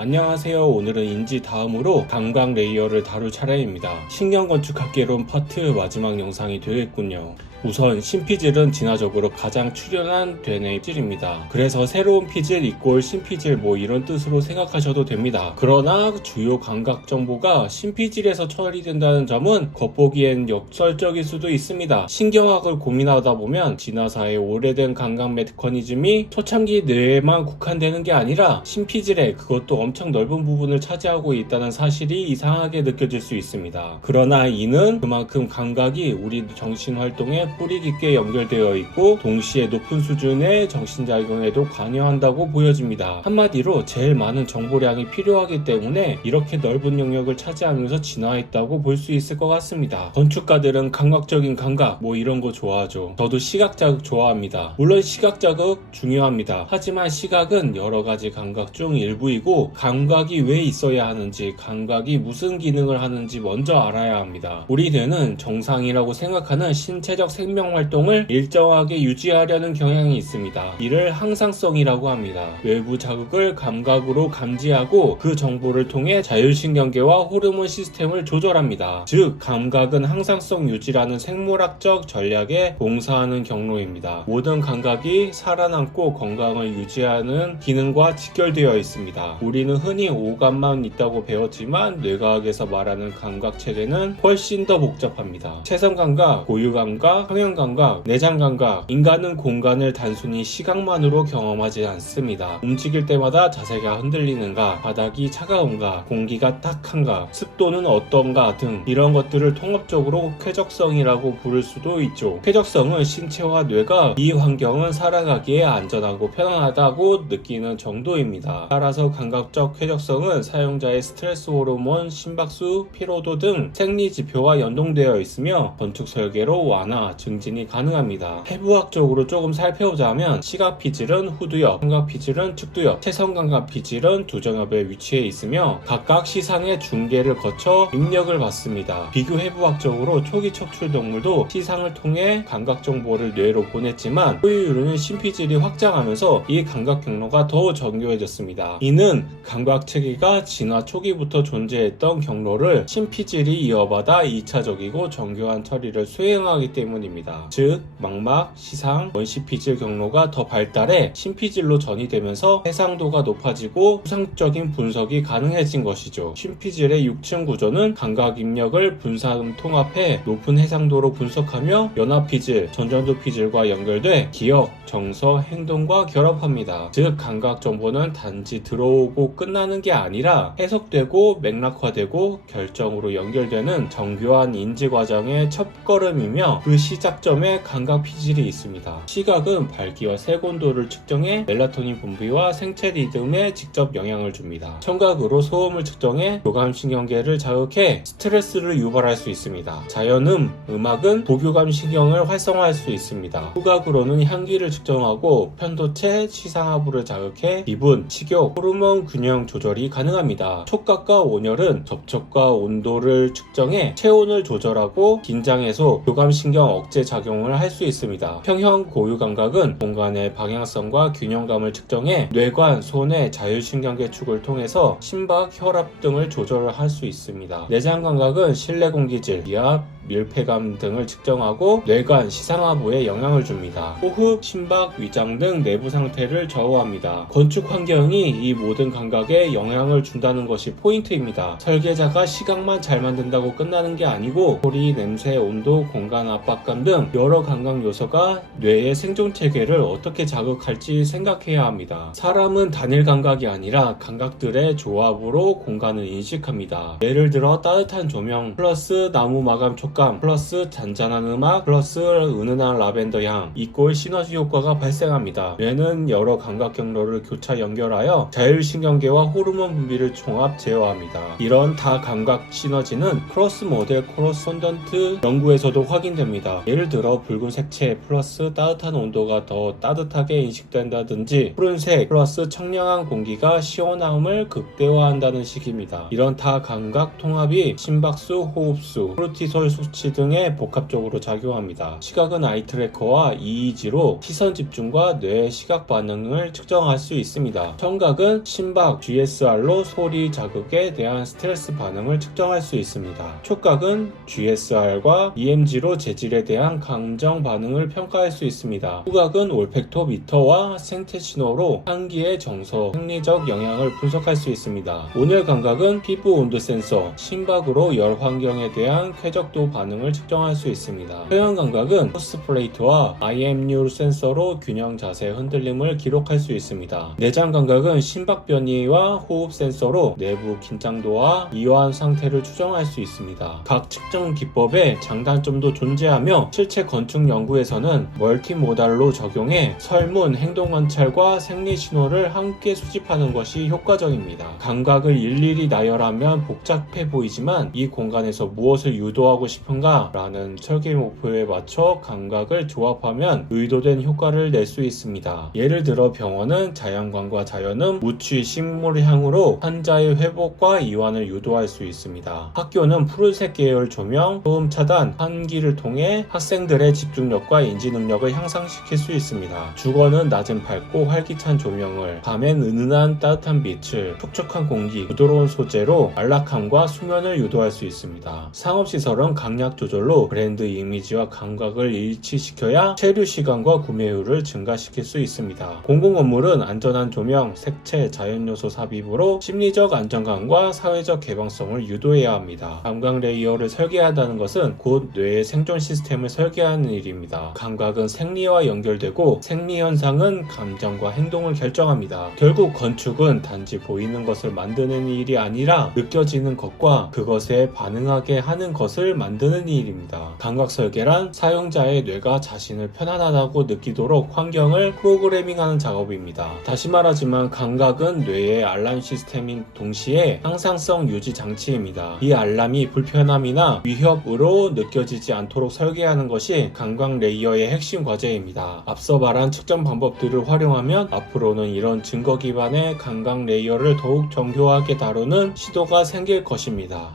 안녕하세요. 오늘은 인지 다음으로 감각 레이어를 다룰 차례입니다. 신경건축학개론 파트 마지막 영상이 되겠군요. 우선 신피질은 진화적으로 가장 출현한 되뇌 피질입니다. 그래서 새로운 피질 이꼴 신피질 뭐 이런 뜻으로 생각하셔도 됩니다. 그러나 주요 감각 정보가 신피질에서 처리된다는 점은 겉보기엔 역설적일 수도 있습니다. 신경학을 고민하다 보면 진화사의 오래된 감각 메커니즘이 초창기 뇌에만 국한되는 게 아니라 신피질에 그것도 엄청 넓은 부분을 차지하고 있다는 사실이 이상하게 느껴질 수 있습니다. 그러나 이는 그만큼 감각이 우리 정신활동에 뿌리 깊게 연결되어 있고 동시에 높은 수준의 정신작용에도 관여한다고 보여집니다. 한마디로 제일 많은 정보량이 필요하기 때문에 이렇게 넓은 영역을 차지하면서 진화했다고 볼 수 있을 것 같습니다. 건축가들은 감각적인 감각 뭐 이런 거 좋아하죠. 저도 시각자극 좋아합니다. 물론 시각자극 중요합니다. 하지만 시각은 여러 가지 감각 중 일부이고 감각이 왜 있어야 하는지 감각이 무슨 기능을 하는지 먼저 알아야 합니다. 우리 뇌는 정상이라고 생각하는 신체적 생명활동을 일정하게 유지하려는 경향이 있습니다. 이를 항상성이라고 합니다. 외부 자극을 감각으로 감지하고 그 정보를 통해 자율신경계와 호르몬 시스템을 조절합니다. 즉 감각은 항상성 유지라는 생물학적 전략에 봉사하는 경로입니다. 모든 감각이 살아남고 건강을 유지하는 기능과 직결되어 있습니다. 우리는 흔히 오감만 있다고 배웠지만 뇌과학에서 말하는 감각 체계는 훨씬 더 복잡합니다. 체성감각, 고유감각, 평형감각, 내장감각. 인간은 공간을 단순히 시각만으로 경험하지 않습니다. 움직일 때마다 자세가 흔들리는가, 바닥이 차가운가, 공기가 딱한가, 습도는 어떤가 등 이런 것들을 통합적으로 쾌적성이라고 부를 수도 있죠. 쾌적성은 신체와 뇌가 이 환경은 살아가기에 안전하고 편안하다고 느끼는 정도입니다. 따라서 감각적 쾌적성은 사용자의 스트레스 호르몬, 심박수, 피로도 등 생리 지표와 연동되어 있으며 건축 설계로 완화, 증진이 가능합니다. 해부학적으로 조금 살펴보자면 시각 피질은 후두엽, 감각 피질은 측두엽, 체성 감각 피질은 두정엽에 위치해 있으며 각각 시상의 중계를 거쳐 입력을 받습니다. 비교 해부학적으로 초기 척출 동물도 시상을 통해 감각 정보를 뇌로 보냈지만 후유류는 신피질이 확장하면서 이 감각 경로가 더 정교해졌습니다. 이는 감각 체계가 진화 초기부터 존재했던 경로를 신피질이 이어받아 2차적이고 정교한 처리를 수행하기 때문입니다. 즉 망막, 시상, 원시피질 경로가 더 발달해 신피질로 전이되면서 해상도가 높아지고 추상적인 분석이 가능해진 것이죠. 신피질의 6층 구조는 감각 입력을 분산 통합해 높은 해상도로 분석하며 연합피질, 전전두 피질과 연결돼 기억, 정서, 행동과 결합합니다. 즉 감각 정보는 단지 들어오고 끝나는 게 아니라 해석되고 맥락화되고 결정으로 연결되는 정교한 인지 과정의 첫걸음이며 그 시작점에 감각 피질이 있습니다. 시각은 밝기와 색온도를 측정해 멜라토닌 분비와 생체 리듬에 직접 영향을 줍니다. 청각으로 소음을 측정해 교감신경계를 자극해 스트레스를 유발할 수 있습니다. 자연음, 음악은 보교감 신경을 활성화할 수 있습니다. 후각으로는 향기를 측정하고 편도체, 시상하부를 자극해 기분, 식욕, 호르몬 균형 조절이 가능합니다. 촉각과 온열은 접촉과 온도를 측정해 체온을 조절하고 긴장 해소, 교감신경 억제 작용을 할 수 있습니다. 평형 고유 감각은 공간의 방향성과 균형감을 측정해 뇌관, 손의 자율신경계 축을 통해서 심박, 혈압 등을 조절할 수 있습니다. 내장 감각은 실내 공기질, 기압, 밀폐감 등을 측정하고 뇌관, 시상하부에 영향을 줍니다. 호흡, 심박, 위장 등 내부 상태를 좌우합니다. 건축 환경이 이 모든 감각에 영향을 준다는 것이 포인트입니다. 설계자가 시각만 잘 만든다고 끝나는 게 아니고 소리, 냄새, 온도, 공간 압박감 등 여러 감각 요소가 뇌의 생존 체계를 어떻게 자극할지 생각해야 합니다. 사람은 단일 감각이 아니라 감각들의 조합으로 공간을 인식합니다. 예를 들어 따뜻한 조명 플러스 나무 마감 촉감 플러스 잔잔한 음악 플러스 은은한 라벤더 향 이꼴 시너지 효과가 발생합니다. 뇌는 여러 감각 경로를 교차 연결하여 자율신경계와 호르몬 분비를 종합 제어합니다. 이런 다감각 시너지는 크로스 모델 크로스 썬던트 연구에서도 확인됩니다. 있습니다. 예를 들어 붉은 색채 플러스 따뜻한 온도가 더 따뜻하게 인식된다든지, 푸른색 플러스 청량한 공기가 시원함을 극대화한다는 식입니다. 이런 다감각 통합이 심박수, 호흡수, 코르티솔 수치 등에 복합적으로 작용합니다. 시각은 아이 트래커와 EEG로 시선 집중과 뇌의 시각 반응을 측정할 수 있습니다. 청각은 심박, GSR로 소리 자극에 대한 스트레스 반응을 측정할 수 있습니다. 촉각은 GSR과 EMG로 재질에 대한 감정 반응을 평가할 수 있습니다. 후각은 올팩토미터와 생체 신호로 향기의 정서, 생리적 영향을 분석할 수 있습니다. 온열 감각은 피부 온도 센서, 심박으로 열 환경에 대한 쾌적도 반응을 측정할 수 있습니다. 표현 감각은 포스 플레이트와 IMU 센서로 균형 자세 흔들림을 기록할 수 있습니다. 내장 감각은 심박 변이와 호흡 센서로 내부 긴장도와 이완 상태를 추정할 수 있습니다. 각 측정 기법의 장단점도 존재하며 실제 건축 연구에서는 멀티모달로 적용해 설문, 행동 관찰과 생리 신호를 함께 수집하는 것이 효과적입니다. 감각을 일일이 나열하면 복잡해 보이지만 이 공간에서 무엇을 유도하고 싶은가? 라는 설계 목표에 맞춰 감각을 조합하면 의도된 효과를 낼 수 있습니다. 예를 들어 병원은 자연광과 자연음, 무취 식물향으로 환자의 회복과 이완을 유도할 수 있습니다. 학교는 푸른색 계열 조명, 소음 차단, 환기를 통해 학생들의 집중력과 인지 능력을 향상시킬 수 있습니다. 주거는 낮은 밝고 활기찬 조명을, 밤엔 은은한 따뜻한 빛을, 촉촉한 공기, 부드러운 소재로 안락함과 수면을 유도할 수 있습니다. 상업시설은 강약 조절로 브랜드 이미지와 감각을 일치시켜야 체류 시간과 구매율을 증가시킬 수 있습니다. 공공건물은 안전한 조명, 색채, 자연요소 삽입으로 심리적 안정감과 사회적 개방성을 유도해야 합니다. 감각 레이어를 설계한다는 것은 곧 뇌의 생존 시스템을 설계하는 일입니다. 감각은 생리와 연결되고 생리 현상은 감정과 행동을 결정합니다. 결국 건축은 단지 보이는 것을 만드는 일이 아니라 느껴지는 것과 그것에 반응하게 하는 것을 만드는 일입니다. 감각 설계란 사용자의 뇌가 자신을 편안하다고 느끼도록 환경을 프로그래밍하는 작업입니다. 다시 말하지만 감각은 뇌의 알람 시스템인 동시에 항상성 유지 장치입니다. 이 알람이 불편함이나 위협으로 느껴지지 않도록 설계하는 것이 감각 레이어의 핵심 과제입니다. 앞서 말한 측정 방법들을 활용하면 앞으로는 이런 증거 기반의 감각 레이어를 더욱 정교하게 다루는 시도가 생길 것입니다.